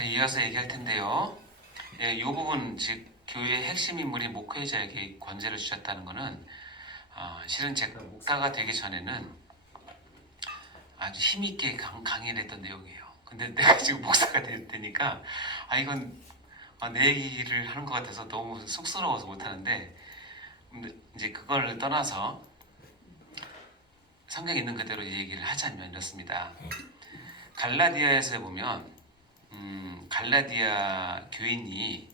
자, 이어서 얘기할 텐데요. 예, 이 부분, 즉 교회의 핵심 인물이 목회자에게 권세를 주셨다는 것은 실은 제가 목사가 되기 전에는 아주 힘있게 강의를 했던 내용이에요. 근데 내가 지금 목사가 되니까 이건 내 얘기를 하는 것 같아서 너무 쑥스러워서 못하는데, 이제 그걸 떠나서 성경 있는 그대로 얘기를 하자면 이렇습니다. 갈라디아에서 보면 갈라디아 교인이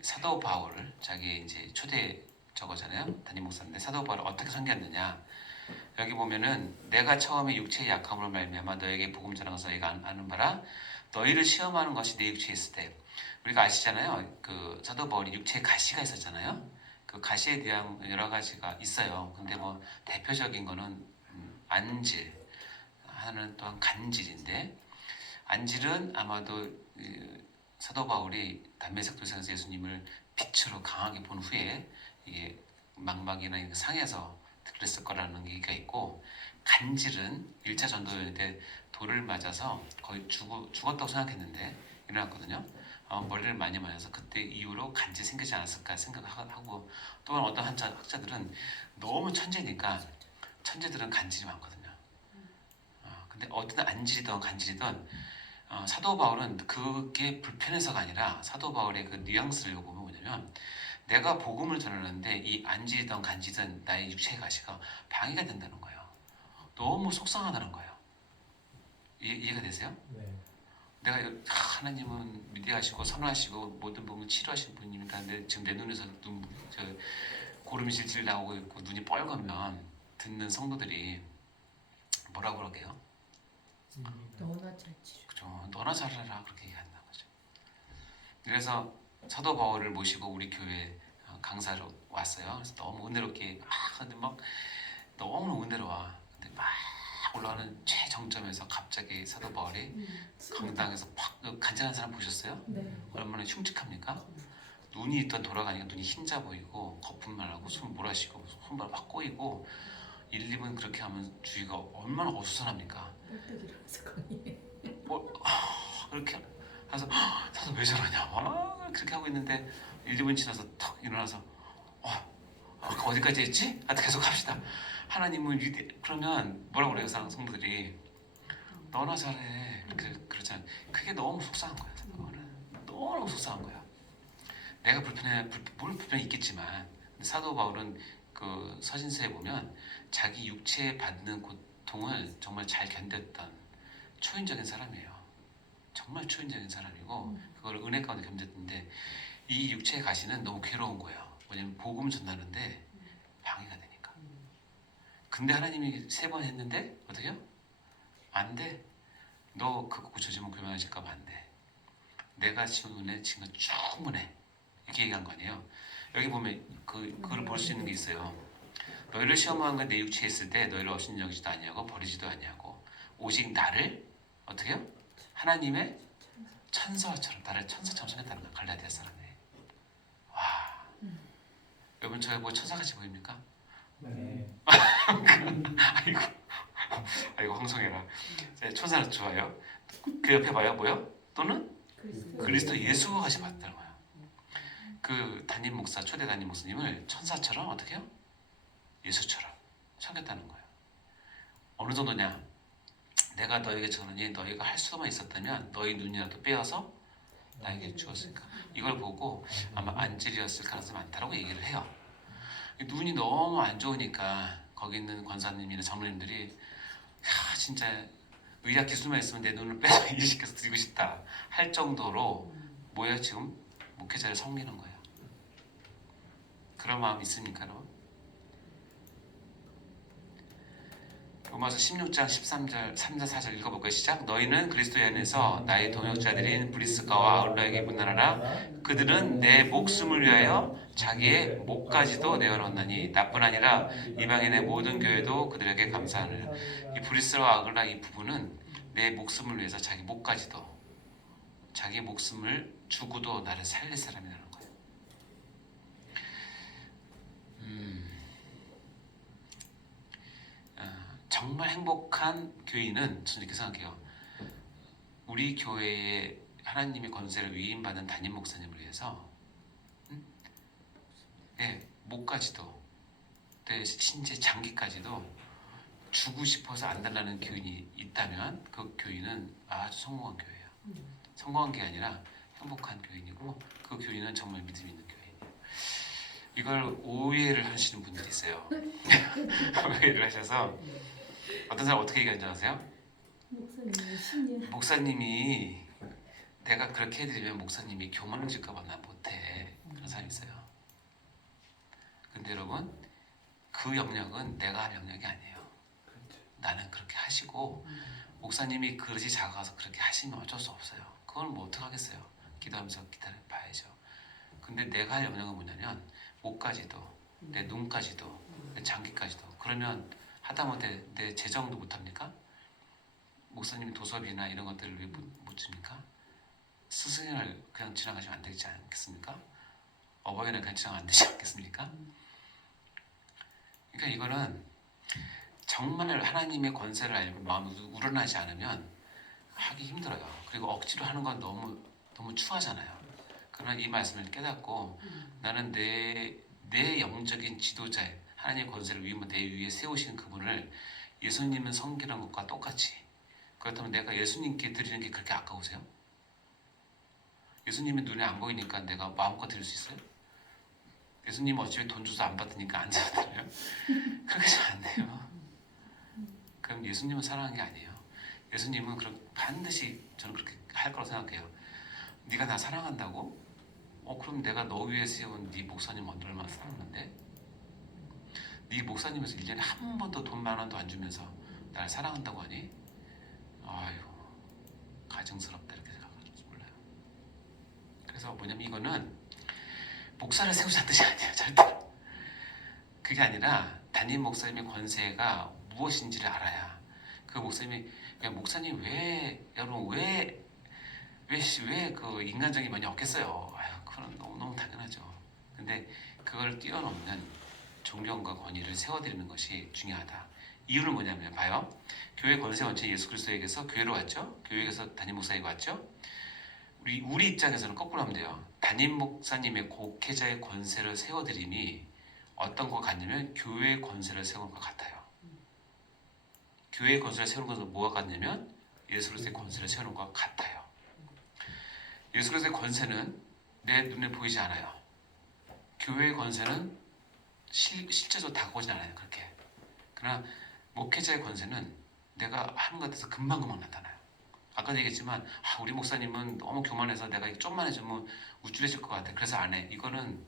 사도 바울을 자기 이제 초대 저거잖아요. 담임 목사인데 사도 바울을 어떻게 섬겼느냐. 여기 보면은 내가 처음에 육체의 약함으로 말미암아 너에게 복음 전한 것을 너희가 아는 바라. 너희를 시험하는 것이 내 육체에 있을 때 우리가 아시잖아요. 그 사도 바울이 육체에 가시가 있었잖아요. 그 가시에 대한 여러 가지가 있어요. 근데 뭐 대표적인 거는 안질, 하나는 또한 간질인데, 안질은 아마도 사도 바울이 담메색 도상에서 예수님을 빛으로 강하게 본 후에 이게 망막이나 상에서 그랬을 거라는 얘기가 있고, 간질은 1차 전도여행 때 돌을 맞아서 거의 죽었다고 생각했는데 일어났거든요. 머리를 많이 맞아서 그때 이후로 간질 생기지 않았을까 생각하고, 또한 어떤 학자들은 너무 천재니까 천재들은 간질이 많거든요. 근데 어떤 안질이든 간질이든 사도 바울은 그게 불편해서가 아니라 사도 바울의 그 뉘앙스를 읽어보면 뭐냐면, 내가 복음을 전하는데 이 안질이든 간질이든 나의 육체의 가시가 방해가 된다는 거예요. 너무 속상하다는 거예요. 이해가 되세요? 네. 내가 하나님은 위대하시고 선하시고 모든 부분 치료하신 분이니까 지금 내 눈에서 고름이 질질 나오고 있고 눈이 뻘거면 듣는 성도들이 뭐라고 그러게요? 너나 잘 치료. 그죠? 너나 잘해라 그렇게 얘기한다는 거죠. 그래서 사도 바울을 모시고 우리 교회 강사로 왔어요. 그래서 너무 은혜롭게 근데 막 너무 은혜로워. 근데 막 올라가는 최정점에서 갑자기 사도 바울이 강당에서 팍 간절한 사람 보셨어요? 네. 얼마나 흉측합니까? 눈이 일단 돌아가니까 눈이 흰자 보이고 거품만 하고 숨 몰아쉬고 손발 막 꼬이고 1, 2분 그렇게 하면 주위가 얼마나 어수선합니까? 뻘떡이라면서 거기. 그렇게 해서 사도 왜 저러냐 그렇게 하고 있는데 1, 2분 지나서 턱 일어나서 어디까지 했지? 계속 합시다. 하나님은 그러면 뭐라고 그래요? 성도들이 너나 잘해 그러잖아요. 그게 너무 속상한 거야. 너무 속상한 거야. 내가 물론 불편이 있겠지만 사도 바울은 그 서신서에 보면 자기 육체에 받는 고통을 정말 잘 견뎠던 초인적인 사람이에요. 정말 초인적인 사람이고 그걸 은혜 가운데 견뎠는데, 이 육체의 가시는 너무 괴로운 거예요. 왜냐면 복음 전하는데 방해가 되니까. 근데 하나님이 3번 했는데 어떻게요? 안 돼. 너 그거 고쳐지면 교만해질까 봐 안 돼. 내가 지금 은혜 지금 충분해. 이렇게 얘기한 거 아니에요. 여기 보면 그걸 볼 수 있는 게 있어요. 너희를 시험하는 건 내 육체에 있을 때 너희를 업신여기지도 아니하고 버리지도 아니하고 오직 나를 어떻게요? 하나님의 천사처럼 나를 천사처럼 생겼다는 거야. 갈라디아 사람이. 와, 여러분 저희 뭐 천사같이 보입니까? 네. 아이고 황송해라. 천사는 좋아요. 그 옆에 봐요, 뭐요? 또는 그리스도 예수가 같이 봤다는 거예요. 그 담임 목사, 초대 담임 목사님을 천사처럼 어떻게 해요? 예수처럼 섬겼다는 거예요. 어느 정도냐? 내가 너에게 전하니 너희가 할 수만 있었다면 너희 눈이라도 빼어서 나에게 주었으니까. 이걸 보고 아마 안질이었을 가능성이 많다고 얘기를 해요. 눈이 너무 안 좋으니까 거기 있는 권사님이나 장로님들이 진짜 의학 기술만 있으면 내 눈을 빼서 이식해서 드리고 싶다 할 정도로 뭐야 지금 목회자를 섬기는 거예요. 그런 마음 있습니까, 여러분? 로마서 16장 13절 3절 4절 읽어볼까요? 시작. 너희는 그리스도에 안에서 나의 동역자들인 브리스가와 아울라에게 문안하라. 그들은 내 목숨을 위하여 자기의 목까지도 내어놓나니 나뿐 아니라 이방인의 모든 교회도 그들에게 감사하느라. 이 브리스와 아울라 이 부분은 내 목숨을 위해서 자기 목까지도, 자기 목숨을 주고도 나를 살릴 사람이라는 거예요. 정말 행복한 교인은 저는 이렇게 생각해요. 우리 교회에 하나님의 권세를 위임받은 담임 목사님을 위해서 목까지도 신체 장기까지도 주고 싶어서 안 달라는 교인이 있다면 그 교인은 아주 성공한 교회예요. 성공한 게 아니라 행복한 교인이고 그 교인은 정말 믿음 있는 교인이에요. 이걸 오해를 하시는 분들이 있어요. 오해를 하셔서 어떤 사람 어떻게 얘기하는지 아세요? 목사님 신년 목사님이 내가 그렇게 해드리면 목사님이 교만을 질까봐 난 못해. 그런 사람이 있어요. 근데 여러분 그 영역은 내가 할 영역이 아니에요. 나는 그렇게 하시고 목사님이 그릇이 작아서 그렇게 하시면 어쩔 수 없어요. 그걸 뭐 어떡하겠어요. 기도하면서 기다려봐야죠. 근데 내가 할 영역은 뭐냐면 목까지도 내 눈까지도 내 장기까지도. 그러면 하다못해 내 재정도 못합니까? 목사님이 도서비나 이런 것들을 왜 못 줍니까? 스승을 그냥 지나가시면 안 되지 않겠습니까? 어버이날 그냥 지나가면 안 되지 않겠습니까? 그러니까 이거는 정말 하나님의 권세를 알고 마음이 우러나지 않으면 하기 힘들어요. 그리고 억지로 하는 건 너무 추하잖아요. 그러나 이 말씀을 깨닫고 나는 내 영적인 지도자, 하나님의 권세를 위임한 내 위에 세우신 그분을 예수님은 섬기는 것과 똑같이. 그렇다면 내가 예수님께 드리는 게 그렇게 아까우세요? 예수님의 눈에 안 보이니까 내가 마음껏 드릴 수 있어요? 예수님은 어차피 돈 줘서 안 받으니까 안 드려요? 그렇게 하면 안 돼요. 그럼 예수님은 사랑한 게 아니에요. 예수님은 그럼 반드시 저는 그렇게 할 거라고 생각해요. 네가 나 사랑한다고? 그럼 내가 너 위에 세운 네 목사님 얼마나 사랑하는데? 네 목사님에서 1년에 한 번도 돈 10,000원도 안 주면서 날 사랑한다고 하니? 아유, 가증스럽다 이렇게 생각할지 몰라요. 그래서 뭐냐면 이거는 목사를 세우자는 뜻이 아니에요. 절대로. 그게 아니라 담임 목사님의 권세가 무엇인지를 알아야 그 목사님이 목사님 여러분 왜 그 인간적인 면이 없겠어요. 아유, 그건 너무 당연하죠. 근데 그걸 뛰어넘는 존경과 권위를 세워드리는 것이 중요하다. 이유는 뭐냐면 봐요. 교회 권세 원칙 예수 그리스도에게서 교회로 왔죠. 교회에서 담임 목사에게 왔죠. 우리 입장에서는 거꾸로 하면 돼요. 담임 목사님의 목회자의 권세를 세워드림이 어떤 것 같냐면 교회의 권세를 세우는 것 같아요. 교회의 권세를 세우는 것은 뭐가 같냐면 예수 그리스도의 권세를 세우는 것 같아요. 예수 그리스도의 권세는 내 눈에 보이지 않아요. 교회의 권세는 실제로 다가오지 않아요. 그렇게. 그러나 목회자의 권세는 내가 하는 것에서 금방금방 나타나요. 아까도 얘기했지만 우리 목사님은 너무 교만해서 내가 이거 좀만 해주면 우쭐해질 것 같아. 그래서 안 해. 이거는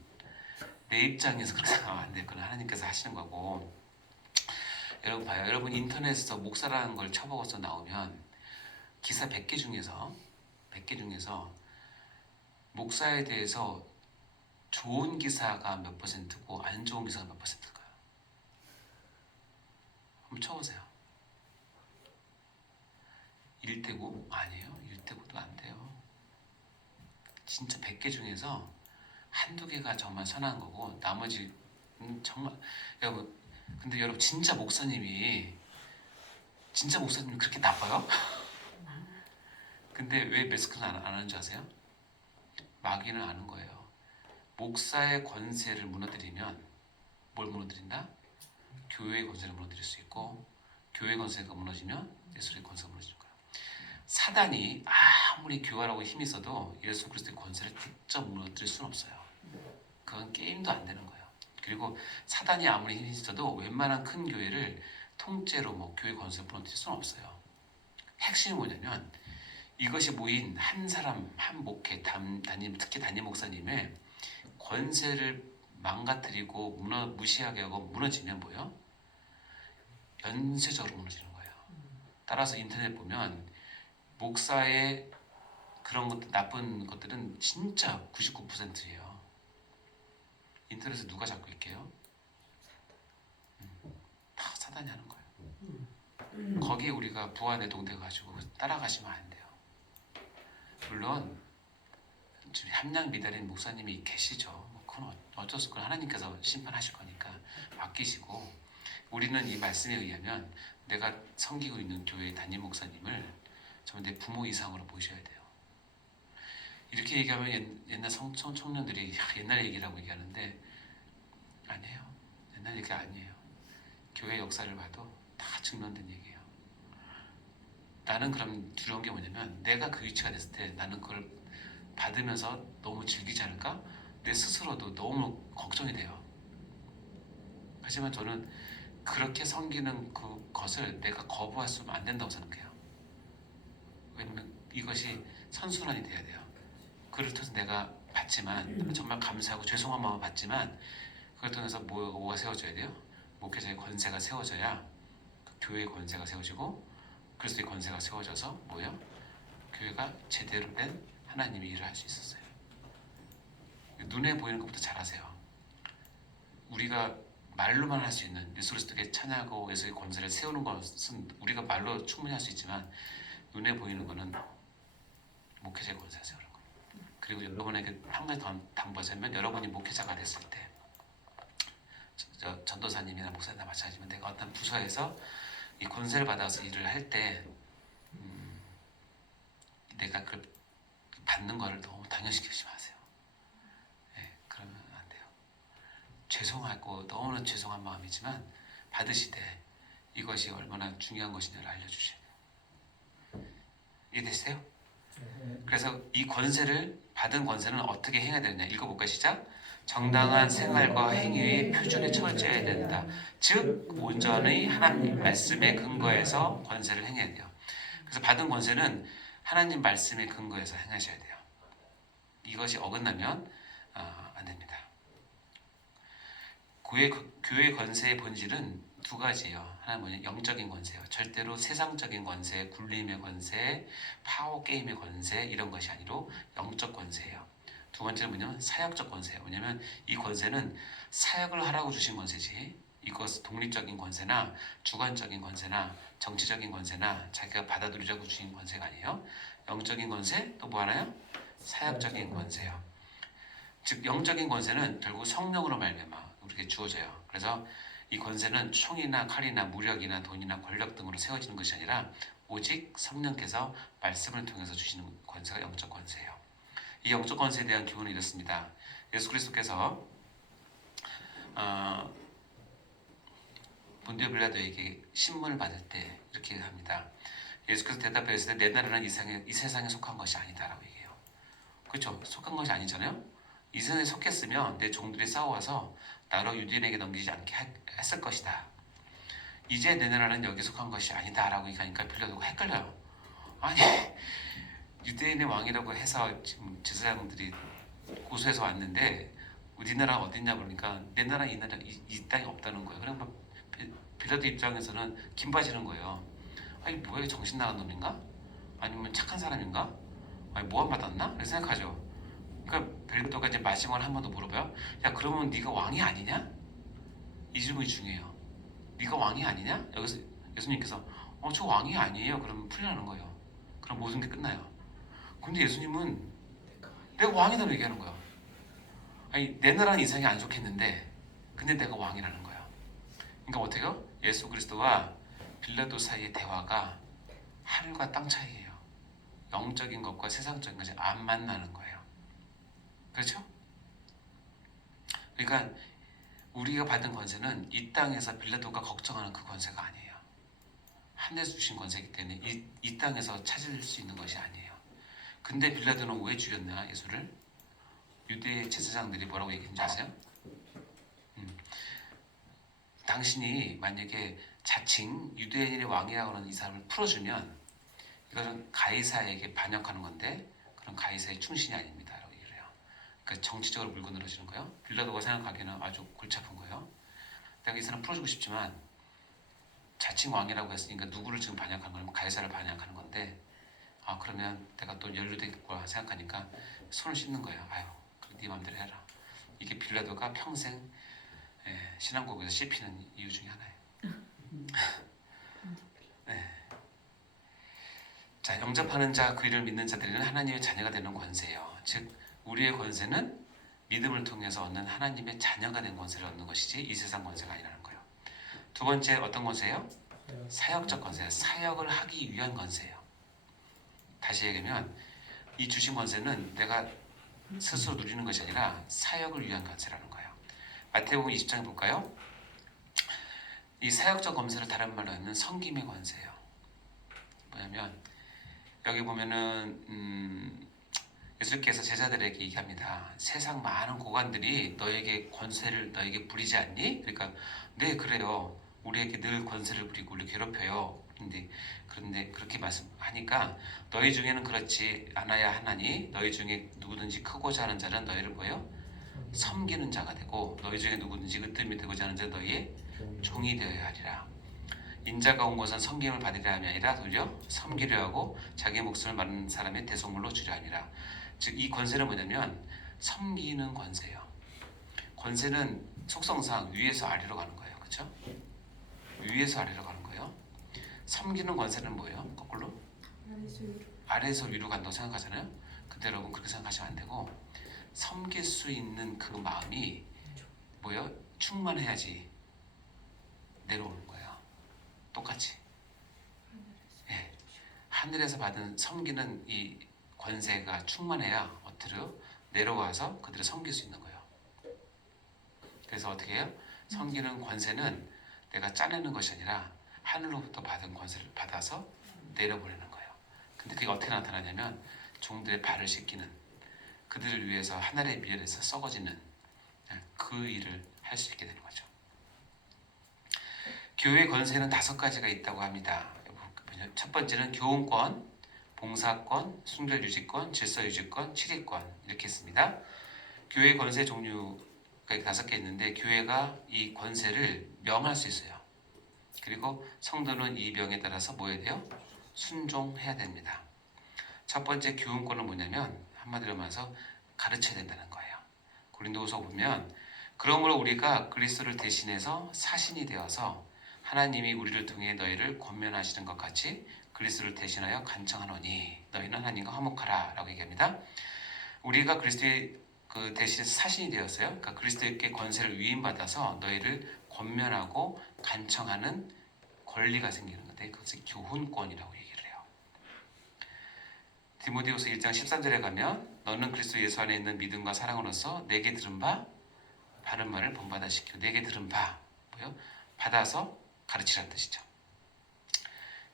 내 입장에서 그렇게 생각하면 안 돼요. 그건 하나님께서 하시는 거고. 여러분 봐요. 여러분 인터넷에서 목사라는 걸 쳐보고서 나오면 기사 100개 중에서 목사에 대해서 좋은 기사가 몇 %고 안 좋은 기사가 몇 %일까요? 한번 쳐보세요. 1대고? 아니에요. 1대고도 안 돼요. 진짜 100개 중에서 한두 개가 정말 선한 거고 나머지 정말 여러분 근데 여러분 진짜 목사님이 그렇게 나빠요? 근데 왜 매스크를 안 하는 줄 아세요? 마귀는 아는 거예요. 목사의 권세를 무너뜨리면 뭘 무너뜨린다? 교회의 권세를 무너뜨릴 수 있고 교회의 권세가 무너지면 예수의 권세가 무너질 거예요. 사단이 아무리 교활하고 힘이 있어도 예수 그리스도의 권세를 직접 무너뜨릴 수는 없어요. 그건 게임도 안 되는 거예요. 그리고 사단이 아무리 힘이 있어도 웬만한 큰 교회를 통째로 교회 권세를 무너뜨릴 수는 없어요. 핵심이 뭐냐면 이것이 모인 한 사람, 한 목회, 특히 담임 목사님의 권세를 망가뜨리고 무시하게 하고 무너지면 뭐예요? 연쇄적으로 무너지는 거예요. 따라서 인터넷 보면 목사의 그런 것들, 나쁜 것들은 진짜 99%예요. 인터넷에 누가 잡고 있게요? 다 사단이 하는 거예요. 거기에 우리가 부안해동돼가지고 따라가시면 안 돼요. 물론 지금 함량 미달인 목사님이 계시죠. 그건 어쩔 수 없고 하나님께서 심판하실 거니까 맡기시고 우리는 이 말씀에 의하면 내가 섬기고 있는 교회의 담임 목사님을 정말 내 부모 이상으로 보셔야 돼요. 이렇게 얘기하면 옛날 청년들이 옛날 얘기라고 얘기하는데 아니에요. 옛날 얘기가 아니에요. 교회 역사를 봐도 다 증명된 얘기예요. 나는 그럼 두려운 게 뭐냐면 내가 그 위치가 됐을 때 나는 그걸 받으면서 너무 즐기지 않을까? 내 스스로도 너무 걱정이 돼요. 하지만 저는 그렇게 섬기는 그것을 내가 거부할 수 안 된다고 생각해요. 왜냐면 이것이 선순환이 돼야 돼요. 그를 통해서 내가 받지만 정말 감사하고 죄송한 마음을 받지만 그걸 통해서 뭐가 세워져야 돼요? 목회자의 권세가 세워져야 교회의 권세가 세워지고 그리스도의 권세가 세워져서 뭐예요? 교회가 제대로 된 하나님의 일을 할 수 있었어요. 눈에 보이는 것부터 잘하세요. 우리가 말로만 할 수 있는 예수 그리스도께 찬양하고 예수의 권세를 세우는 것은 우리가 말로 충분히 할 수 있지만 눈에 보이는 것은 목회자의 권세를 세우는 거예요. 그리고 여러분에게 한 가지 더 당부하자면 여러분이 목회자가 됐을 때 전도사님이나 목사님이나 마찬가지지만 내가 어떤 부서에서 이 권세를 받아서 일을 할 때 내가 그 받는 거를 너무 당연시키지 마세요. 네, 그러면 안 돼요. 죄송하고 너무나 죄송한 마음이지만 받으실 때 이것이 얼마나 중요한 것인지를 알려주셔야 돼요. 이해되세요? 그래서 이 권세를 받은 권세는 어떻게 행해야 되느냐 읽어볼까요? 시작. 정당한 생활과 행위의 표준에 처해져야 된다. 즉 온전히 하나님 말씀의 근거에서 권세를 행해야 돼요. 그래서 받은 권세는 하나님 말씀의 근거에서 행하셔야 돼요. 이것이 어긋나면 안 됩니다. 교회 권세의 본질은 두 가지예요. 하나는 뭐냐? 영적인 권세요. 절대로 세상적인 권세, 굴림의 권세, 파워 게임의 권세 이런 것이 아니로 영적 권세예요. 두 번째는 뭐냐면 사역적 권세예요. 뭐냐면 이 권세는 사역을 하라고 주신 권세지 이것 독립적인 권세나 주관적인 권세나 정치적인 권세나 자기가 받아들이려고 주신 권세가 아니에요. 영적인 권세 또 뭐 하나요? 사역적인 권세요. 즉 영적인 권세는 결국 성령으로 말미암아 우리에게 주어져요. 그래서 이 권세는 총이나 칼이나 무력이나 돈이나 권력 등으로 세워지는 것이 아니라 오직 성령께서 말씀을 통해서 주시는 권세가 영적 권세예요. 이 영적 권세에 대한 기본은 이렇습니다. 예수 그리스도께서 본디오 빌라도에게 신문을 받을 때 이렇게 합니다. 예수께서 대답하였을 때 내 나라는 이 세상에 속한 것이 아니다라고 얘기해요. 그렇죠? 속한 것이 아니잖아요. 이 세상에 속했으면 내 종들이 싸워서 나로 유대인에게 넘기지 않게 했을 것이다. 이제 내 나라는 여기 속한 것이 아니다라고 얘기하니까 빌라도가 헷갈려요. 아니 유대인의 왕이라고 해서 지금 제사장들이 고소해서 왔는데 네 나라 어딨냐 그러니까 내 나라 이 나라 이 땅에 없다는 거예요. 그러면 빌라도 입장에서는 김빠지는 거예요. 아니 뭐야 정신 나간 놈인가? 아니면 착한 사람인가? 아니 모함 받았나? 이렇게 생각하죠. 그러니까 빌라도가 이제 마지막으로 한 번 더 물어봐요. 야 그러면 네가 왕이 아니냐? 이 질문이 중요해요. 네가 왕이 아니냐? 여기서 예수님께서 저 왕이 아니에요. 그러면 풀려나는 거예요. 그럼 모든 게 끝나요. 근데 예수님은 내가 왕이라고 얘기하는 거야. 아니 내 나라는 이상이 안 좋겠는데 근데 내가 왕이라는 거야. 그러니까 어떻게요? 예수 그리스도와 빌라도 사이의 대화가 하늘과 땅 차이예요. 영적인 것과 세상적인 것이 안 만나는 거예요. 그렇죠? 그러니까 우리가 받은 권세는 이 땅에서 빌라도가 걱정하는 그 권세가 아니에요. 하늘에서 주신 권세이기 때문에 이 땅에서 찾을 수 있는 것이 아니에요. 근데 빌라도는 왜 죽였나 예수를? 유대 제사장들이 뭐라고 얘기했는지 아세요? 당신이 만약에 자칭 유대인의 왕이라고 하는 이 사람을 풀어주면 이것은 가이사에게 반역하는 건데 그런 가이사의 충신이 아닙니다 라고 얘기를 해요. 그러니까 정치적으로 물고 늘어지는 거예요. 빌라도가 생각하기에는 아주 골치 아픈 거예요. 내가 이 사람 풀어주고 싶지만 자칭 왕이라고 했으니까 누구를 지금 반역하는 거냐면 가이사를 반역하는 건데 그러면 내가 또 연루되겠구나 생각하니까 손을 씻는 거예요. 아유 네 맘대로 해라. 이게 빌라도가 평생 신앙국에서 씹히는 이유 중에 하나예요. 네. 자, 영접하는 자, 그 이를 믿는 자들에는 하나님의 자녀가 되는 권세예요. 즉 우리의 권세는 믿음을 통해서 얻는 하나님의 자녀가 된 권세를 얻는 것이지 이 세상 권세가 아니라는 거예요. 두 번째 어떤 권세예요? 사역적 권세예요. 사역을 하기 위한 권세예요. 다시 얘기하면 이 주신 권세는 내가 스스로 누리는 것이 아니라 사역을 위한 권세라는 거예요. 마태복음 20장에 볼까요? 이 사역적 권세를 다른 말로 하면 섬김의 권세예요. 뭐냐면 여기 보면은 예수께서 제자들에게 얘기합니다. 세상 많은 고관들이 너에게 권세를 너에게 부리지 않니? 그러니까 네 그래요. 우리에게 늘 권세를 부리고 우리 괴롭혀요. 그런데 그렇게 말씀하니까 너희 중에는 그렇지 않아야 하나니 너희 중에 누구든지 크고자 하는 자는 너희를 뭐예요? 섬기는 자가 되고 너희 중에 누구든지 으뜸이 되고자 하는 자는 너희의 종이 되어야 하리라. 인자가 온 것은 섬김을 받으려 함이 아니라 도리어 섬기려 하고 자기 목숨을 마는 사람의 대속물로 주려 함이라. 즉 이 권세는 뭐냐면 섬기는 권세예요. 권세는 속성상 위에서 아래로 가는 거예요. 그렇죠? 위에서 아래로 가는 거예요. 섬기는 권세는 뭐예요? 거꾸로 아래에서 위로 간다고 생각하잖아요. 근데 여러분 그렇게 생각하시면 안 되고 섬길 수 있는 그 마음이 뭐예요? 충만해야지 내려오는 거예요. 똑같이. 예. 하늘에서 받은 섬기는 이 권세가 충만해야 어떻게요? 내려와서 그들을 섬길 수 있는 거예요. 그래서 어떻게 해요? 섬기는 권세는 내가 짜내는 것이 아니라 하늘로부터 받은 권세를 받아서 내려보내는 거예요. 근데 그게 어떻게 나타나냐면 종들의 발을 씻기는 그들을 위해서 하늘의 미열에서 썩어지는 그 일을 할 수 있게 되는 거죠. 교회의 권세는 5가지가 있다고 합니다. 첫 번째는 교훈권, 봉사권, 순결유지권, 질서유지권, 치리권 이렇게 있습니다. 교회 권세 종류가 5개 있는데 교회가 이 권세를 명할 수 있어요. 그리고 성도는 이 명에 따라서 뭐 해야 돼요? 순종해야 됩니다. 첫 번째 교훈권은 뭐냐면 한마디로 말해서 가르쳐야 된다는 거예요. 고린도후서 보면 그러므로 우리가 그리스도를 대신해서 사신이 되어서 하나님이 우리를 통해 너희를 권면하시는 것 같이 그리스도를 대신하여 간청하노니 너희는 하나님과 화목하라 라고 얘기합니다. 우리가 그리스도의 그 대신해서 사신이 되었어요. 그러니까 그리스도께 권세를 위임받아서 너희를 권면하고 간청하는 권리가 생기는 건데 그것을 교훈권이라고 얘기를 해요. 디모데후서 1장 13절에 가면 너는 그리스도 예수 안에 있는 믿음과 사랑으로서 내게 들은 바 바른 말을 본받아 시키고 내게 들은 바 뭐요? 받아서 가르치라는 뜻이죠.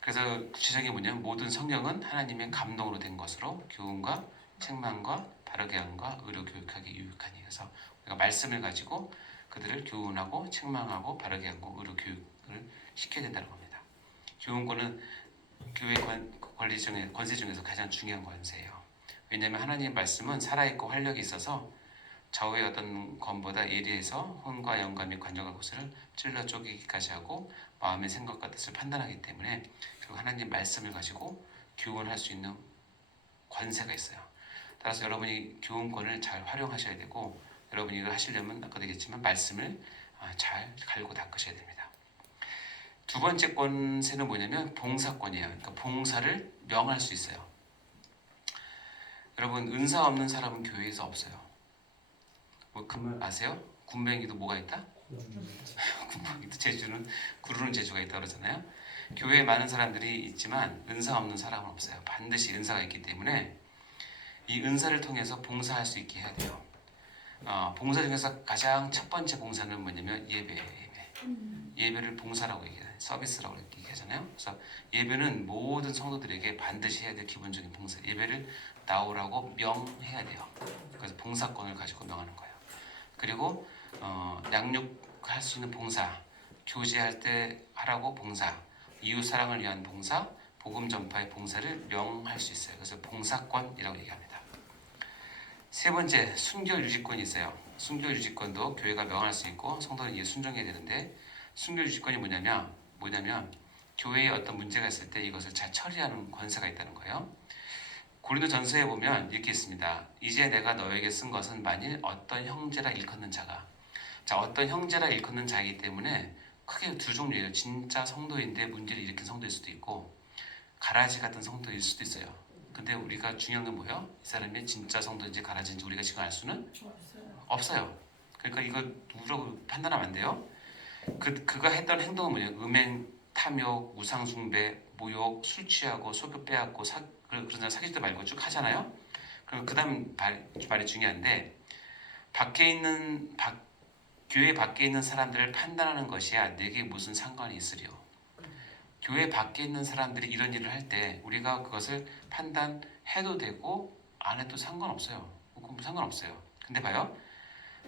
그래서 구체적인 뭐냐면 모든 성경은 하나님의 감동으로 된 것으로 교훈과 책망과 바르게 함과 의로 교육하기 유익하니. 그래서 우리가 말씀을 가지고 그들을 교훈하고 책망하고 바르게 하고 의로 교육을 시켜야 된다는 겁니다. 교훈권은 교회 권세 중에서 가장 중요한 권세예요. 왜냐하면 하나님의 말씀은 살아있고 활력이 있어서 좌우의 어떤 검보다 예리해서 혼과 영과 및 관절과 곳을 찔러 쪼개기까지 하고 마음의 생각과 뜻을 판단하기 때문에 그리고 하나님 말씀을 가지고 교훈할 수 있는 권세가 있어요. 따라서 여러분이 교훈권을 잘 활용하셔야 되고 여러분이 이걸 하시려면 아까도 얘기했지만 말씀을 잘 갈고 닦으셔야 됩니다. 두 번째 권세는 뭐냐면 봉사권이에요. 그러니까 봉사를 명할 수 있어요. 여러분 은사 없는 사람은 교회에서 없어요. 뭐 그 말 아세요? 군뱅이도 뭐가 있다? 군뱅이도 재주는 구르는 재주가 있다 그러잖아요. 교회에 많은 사람들이 있지만 은사 없는 사람은 없어요. 반드시 은사가 있기 때문에 이 은사를 통해서 봉사할 수 있게 해야 돼요. 봉사 중에서 가장 첫 번째 봉사는 뭐냐면 예배예요. 예배를 봉사라고 얘기해요. 서비스라고 얘기하잖아요. 그래서 예배는 모든 성도들에게 반드시 해야 될 기본적인 봉사. 예배를 나오라고 명해야 돼요. 그래서 봉사권을 가지고 명하는 거예요. 그리고 양육할 수 있는 봉사, 교제할 때 하라고 봉사, 이웃 사랑을 위한 봉사, 복음 전파의 봉사를 명할 수 있어요. 그래서 봉사권이라고 얘기합니다. 세 번째, 순결 유지권이 있어요. 순결 유지권도 교회가 명할 수 있고 성도는 이에 순종해야 되는데 순결 유지권이 뭐냐면 교회에 어떤 문제가 있을 때 이것을 잘 처리하는 권세가 있다는 거예요. 고린도전서에 보면 이렇게 있습니다. 이제 내가 너에게 쓴 것은 만일 어떤 형제라 일컫는 자가 어떤 형제라 일컫는 자이기 때문에 크게 두 종류예요. 진짜 성도인데 문제를 일으킨 성도일 수도 있고 가라지 같은 성도일 수도 있어요. 근데 우리가 중요한 건 뭐예요? 이 사람이 진짜 성도인지 가라지인지 우리가 지금 알 수는 없어요. 그러니까 이거 누구라고 판단하면 안 돼요. 그가 했던 행동은 뭐냐면 음행, 탐욕, 우상숭배, 모욕, 술 취하고 소교 빼앗고 그런 사람 사귀지도 말고 쭉 하잖아요. 그럼 그다음 말이 중요한데 교회 밖에 있는 사람들을 판단하는 것이야 내게 무슨 상관이 있으리요. 교회 밖에 있는 사람들이 이런 일을 할 때 우리가 그것을 판단해도 되고 안 해도 상관없어요. 그건 상관없어요. 근데 봐요.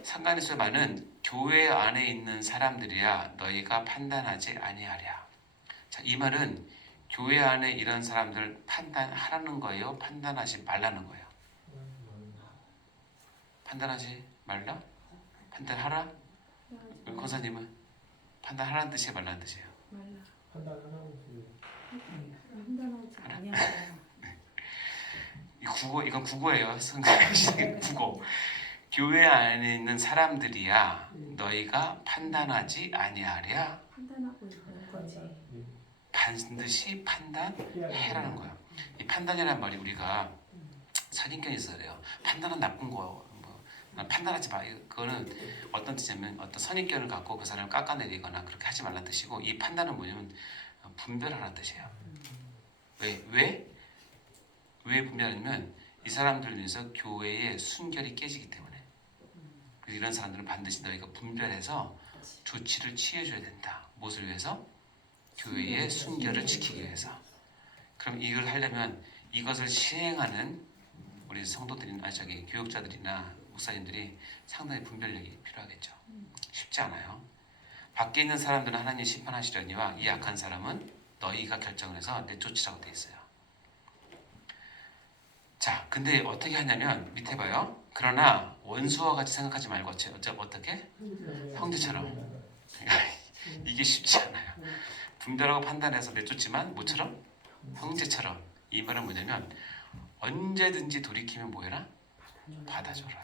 상관이 있어야만은 교회 안에 있는 사람들이야 너희가 판단하지 아니하랴. 자, 이 말은 교회 안에 이런 사람들 판단하라는 거예요? 판단하지 말라는 거예요? 판단하지 말라? 판단하라? 우리 권사님은 판단하라는 뜻이에요? 말라는 뜻이에요? 말라. 판단하라고 판단하지 아니하라. 이건 국어예요. 성경 국어. 교회 안에 있는 사람들이야 너희가 판단하지 아니하랴. 판단하고 있는 거지. 반드시 판단해라는 거예요. 이 판단이라는 말이 우리가 선입견이 있어요. 그래요. 판단은 나쁜 거. 난 판단하지 마. 그거는 어떤 뜻이냐면 어떤 선입견을 갖고 그 사람을 깎아내리거나 그렇게 하지 말라는 뜻이고 이 판단은 뭐냐면 분별하라는 뜻이에요. 왜 분별하냐면 이 사람들로 인해서 교회의 순결이 깨지기 때문에 그래서 이런 사람들은 반드시 너희가 분별해서 조치를 취해줘야 된다. 무엇을 위해서? 교회의 순결을 지키기 위해서. 그럼 이걸 하려면 이것을 시행하는 우리 성도들이나 교육자들이나 목사님들이 상당히 분별력이 필요하겠죠. 쉽지 않아요. 밖에 있는 사람들은 하나님 심판하시려니와 이 악한 사람은 너희가 결정을 해서 내쫓으라고 돼 있어요. 자, 근데 어떻게 하냐면 밑에 봐요. 그러나 원수와 같이 생각하지 말고 어떻게? 형제처럼. 이게 쉽지 않아요. 분별하고 판단해서 내쫓지만 뭐처럼? 형제처럼. 이 말은 뭐냐면 언제든지 돌이키면 뭐해라? 받아줘라.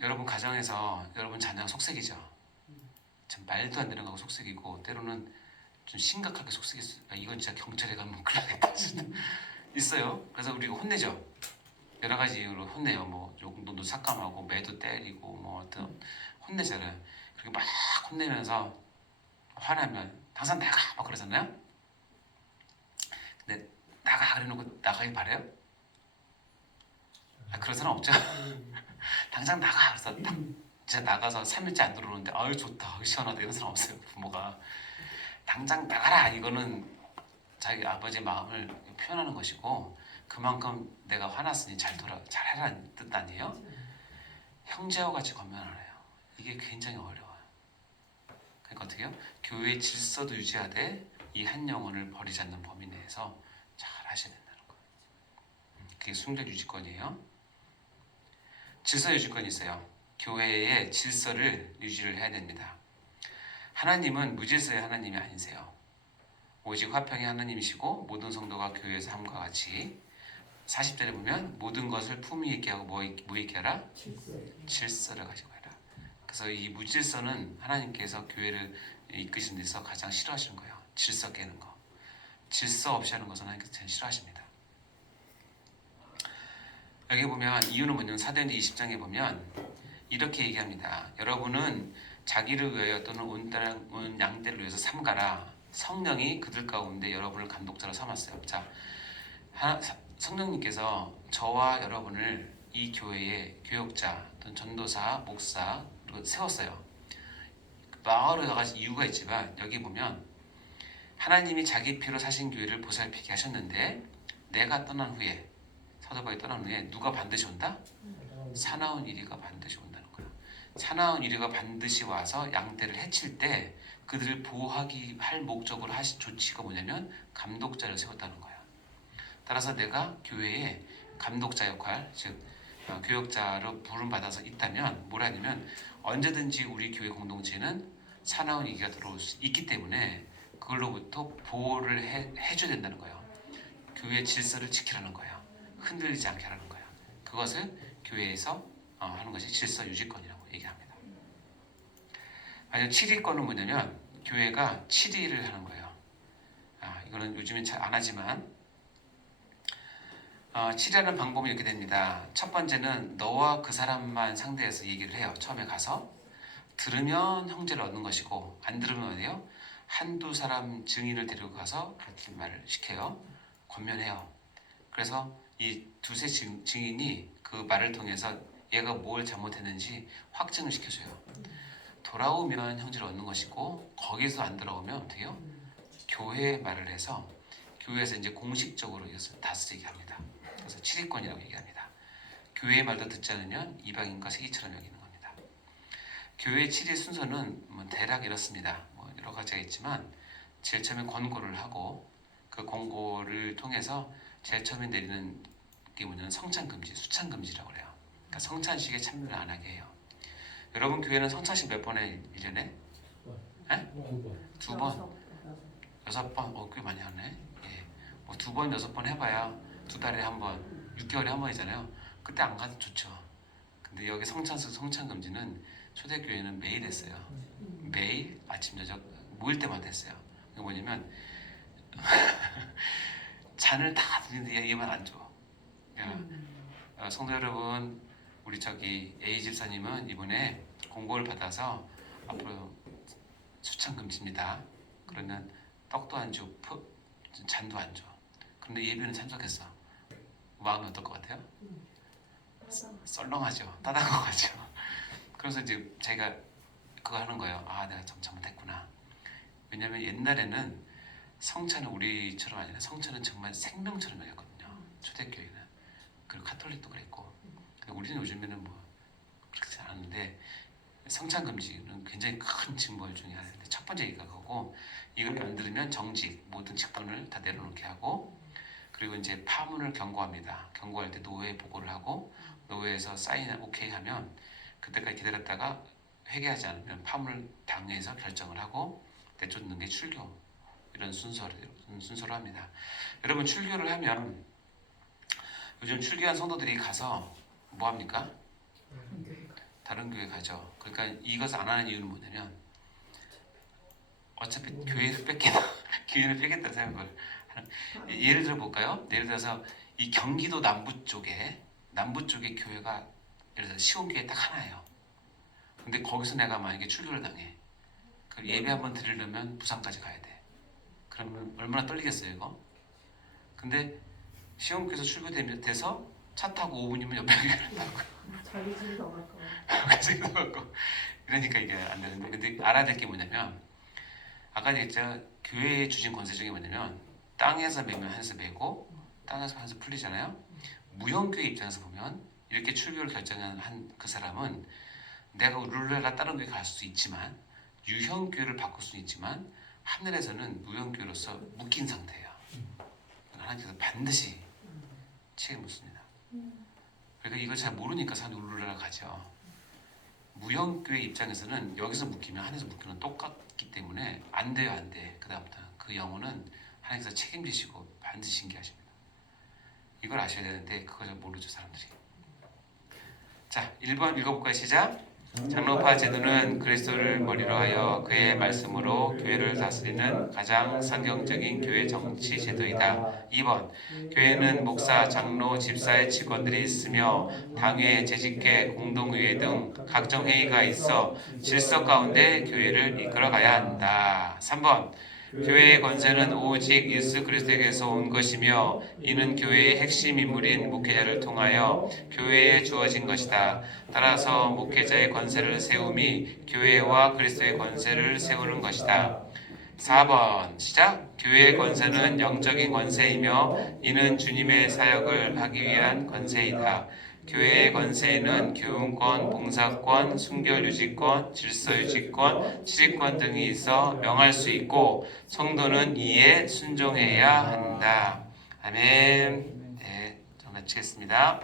여러분 가정에서 여러분 자녀가 속색이죠. 참 말도 안 되는 거고 속색이고 때로는 좀 심각하게 속색했어요. 이건 진짜 경찰에 가면 큰일 나겠다. 있어요. 그래서 우리가 혼내죠. 여러 가지 이유로 혼내요. 뭐 용돈도 삭감하고 매도 때리고 뭐 어떤 혼내잖아요. 그렇게 막 혼내면서 화나면 당장 나가 막 그러잖아요. 근데 나가 그래놓고 나가길 바래요? 그런 사람 없죠. 당장 나가 그래서 진짜 나가서 3일째 안 들어오는데 아유 좋다 시원하다 이런 사람 없어요. 부모가 당장 나가라 이거는 자기 아버지의 마음을 표현하는 것이고 그만큼 내가 화났으니 잘해라는 뜻 아니에요? 형제와 같이 건면하래요. 이게 굉장히 어려워요. 그러니까 어떻게 해요? 교회의 질서도 유지하되 이 한 영혼을 버리지 않는 범위 내에서 잘 하셔야 된다는 거예요. 그게 순결 유지권이에요. 질서 유지권이 있어요. 교회의 질서를 유지를 해야 됩니다. 하나님은 무질서의 하나님이 아니세요. 오직 화평의 하나님이시고 모든 성도가 교회에서 함과 같이 40절에 보면 모든 것을 품위 있게 하고 뭐 있게 하라? 질서를 가지고 해라. 그래서 이 무질서는 하나님께서 교회를 이끄시는 데서 가장 싫어하시는 거예요. 질서 깨는 거. 질서 없이 하는 것은 하나님께서 제일 싫어하십니다. 여기 보면 이유는 뭐냐면 사도행전 20장에 보면 이렇게 얘기합니다. 여러분은 자기를 위하여 또는 온 양떼를 위해서 삼가라. 성령이 그들 가운데 여러분을 감독자로 삼았어요. 자, 성령님께서 저와 여러분을 이 교회의 교역자, 또는 전도사, 목사 그리고 세웠어요. 마을에 가서 이유가 있지만 여기 보면 하나님이 자기 피로 사신 교회를 보살피게 하셨는데 내가 떠난 후에 사도 바울이 떠난 후에 누가 반드시 온다? 사나운 이리가 반드시 온다는 거예요. 사나운 이리가 반드시 와서 양떼를 해칠 때 그들을 보호하기 할 목적으로 하신 조치가 뭐냐면 감독자를 세웠다는 거예요. 따라서 내가 교회에 감독자 역할, 즉 교역자로 부름받아서 있다면 뭐라냐면 언제든지 우리 교회 공동체는 사나운 이기가 들어올 수 있기 때문에 그걸로부터 보호를 해줘야 된다는 거예요. 교회의 질서를 지키라는 거예요. 흔들리지 않게 하라는 거예요. 그것을 교회에서 하는 것이 질서 유지권이라고 얘기합니다. 만약 7위권은 뭐냐면 교회가 7위를 하는 거예요. 이거는 요즘엔 잘 안 하지만 7위하는 방법이 이렇게 됩니다. 첫 번째는 너와 그 사람만 상대해서 얘기를 해요. 처음에 가서 들으면 형제를 얻는 것이고 안 들으면 어디요? 한두 사람 증인을 데리고 가서 그렇게 말을 시켜요. 권면해요. 그래서 이 두세 증인이 그 말을 통해서 얘가 뭘 잘못했는지 확증을 시켜줘요. 돌아오면 형제를 얻는 것이고 거기서 안 돌아오면 어떻게 해요? 교회에 말을 해서 교회에서 이제 공식적으로 이것을 다스리게 합니다. 그래서 7위권이라고 얘기합니다. 교회의 말도 듣지 않으면 이방인과 세기처럼 여기는 겁니다. 교회의 7위 순서는 뭐 대략 이렇습니다. 뭐 여러 가지가 있지만 제일 처음에 권고를 하고 그 권고를 통해서 제일 처음에 내리는 게 뭐냐면 성찬금지, 수찬금지라고 그래요. 그러니까 성찬식에 참여를 안 하게 해요. 여러분 교회는 성찬식 몇 번에 1년에? 두 번? 6번? 꽤 많이 하네. 예. 뭐 2번, 6번 해봐야 2달에 한 번, 6개월에 한 번이잖아요. 그때 안 가도 좋죠. 근데 여기 성찬금지는 초대교회는 매일 했어요. 매일 아침 저녁 모일 때마다 했어요. 그게 뭐냐면 잔을 다 드리는데 얘만 안 줘. 성도 여러분, 우리 저기 A 집사님은 이번에 공고를 받아서 앞으로 수찬금지입니다. 그러면 떡도 안 줘, 잔도 안 줘. 그런데 예배는 참석했어. 마음이 어떨 것 같아요? 썰렁하죠. 따당하죠. 그래서 이제 제가 그거 하는 거예요. 아, 내가 좀 잘못했구나. 왜냐면 옛날에는 성찬은 우리처럼 아니라 성찬은 정말 생명처럼 여겼거든요. 초대교회는. 그리고 카톨릭도 그랬고. 근데 우리는 요즘에는 뭐 그렇지 않은데 성찬 금지는 굉장히 큰 징벌 중에 하나인데 첫 번째가 그거고 이걸 안 들으면 정직 모든 직분을 다 내려놓게 하고 그리고 이제 파문을 경고합니다. 경고할 때 노회에 보고를 하고 노회에서 사인 오케이 하면 그때까지 기다렸다가 회개하지 않으면 파문을 당해서 결정을 하고 내쫓는 게 출교 이런 순서로 합니다. 여러분 출교를 하면 요즘 출교한 성도들이 가서 뭐 합니까? 다른 교회 가죠. 그러니까 이것을 안 하는 이유는 뭐냐면 어차피 교회를 뺏겠다 생각을 예를 들어 볼까요? 예를 들어서 이 경기도 남부 쪽에 교회가 예를 들어 시온교회 딱 하나예요. 근데 거기서 내가 만약에 출교를 당해. 그 예배 한번 드리려면 부산까지 가야 돼. 그러면 얼마나 떨리겠어요 이거? 근데 시온교회에서 출교돼서 차 타고 5분이면 옆에 교회를 가고 자기 집에 나갈 거. 그래서 이거 갖고 이러니까 이게 안 되는데 근데 알아야 될 게 뭐냐면 아까 얘기했죠. 교회에 주신 권세 중에 뭐냐면 땅에서 매면 하늘에서 매고 땅에서 하늘에서 풀리잖아요. 무형교회 입장에서 보면 이렇게 출교를 결정한 그 사람은 내가 룰루랄라 다른 교회 갈 수도 있지만 유형교회를 바꿀 수는 있지만 하늘에서는 무형교회로서 묶인 상태예요. 하나님께서 반드시 책임을 묻습니다. 그러니까 이걸 잘 모르니까 사람들이 룰루랄라 가죠. 무형교회 입장에서는 여기서 묶이면 하늘에서 묶이면 똑같기 때문에 안 돼요, 안 돼. 그다음부터 그 영혼은 하나님께서 책임지시고 반드시 신기하십니다. 이걸 아셔야 되는데 그걸 잘 모르죠 사람들이. 자, 1번 읽어볼까요? 시작. 장로파 제도는 그리스도를 머리로 하여 그의 말씀으로 교회를 다스리는 가장 성경적인 교회 정치 제도이다. 2번 교회는 목사, 장로, 집사의 직원들이 있으며 당회, 재직회, 공동의회 등 각종 회의가 있어 질서 가운데 교회를 이끌어가야 한다. 3번 교회의 권세는 오직 예수 그리스도에게서 온 것이며 이는 교회의 핵심 인물인 목회자를 통하여 교회에 주어진 것이다. 따라서 목회자의 권세를 세움이 교회와 그리스도의 권세를 세우는 것이다. 4번 시작. 교회의 권세는 영적인 권세이며 이는 주님의 사역을 하기 위한 권세이다. 교회의 권세에는 교훈권, 봉사권, 순결유지권, 질서유지권, 치리권 등이 있어 명할 수 있고 성도는 이에 순종해야 한다. 아멘. 네, 좀 마치겠습니다.